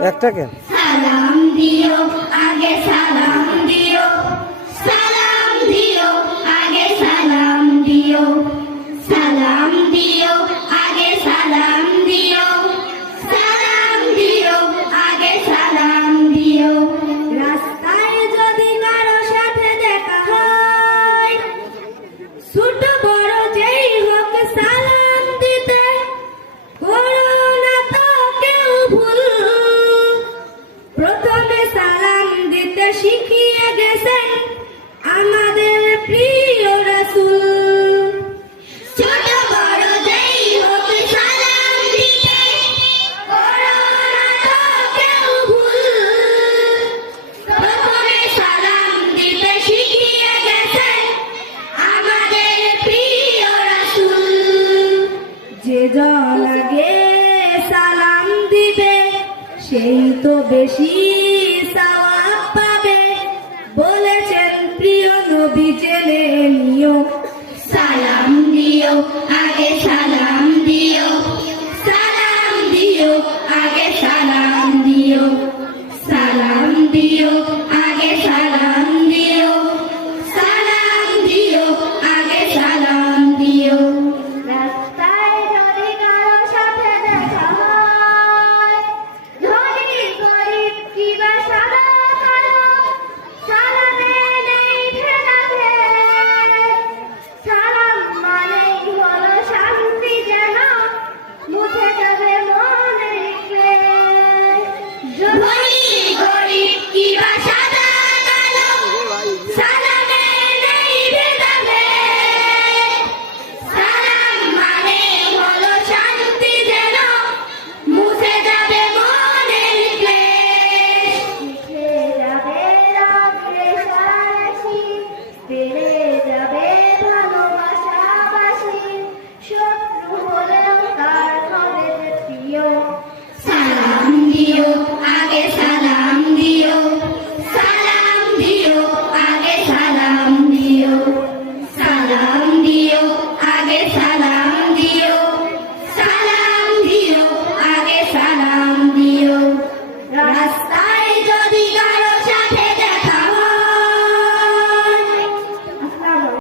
একটাকে? সালাম দিও আগে সালাম দিও। সেই তো বেশি সওয়াব পাবে বলেছেন প্রিয় নবী জেনে নিও। সালাম দিও আর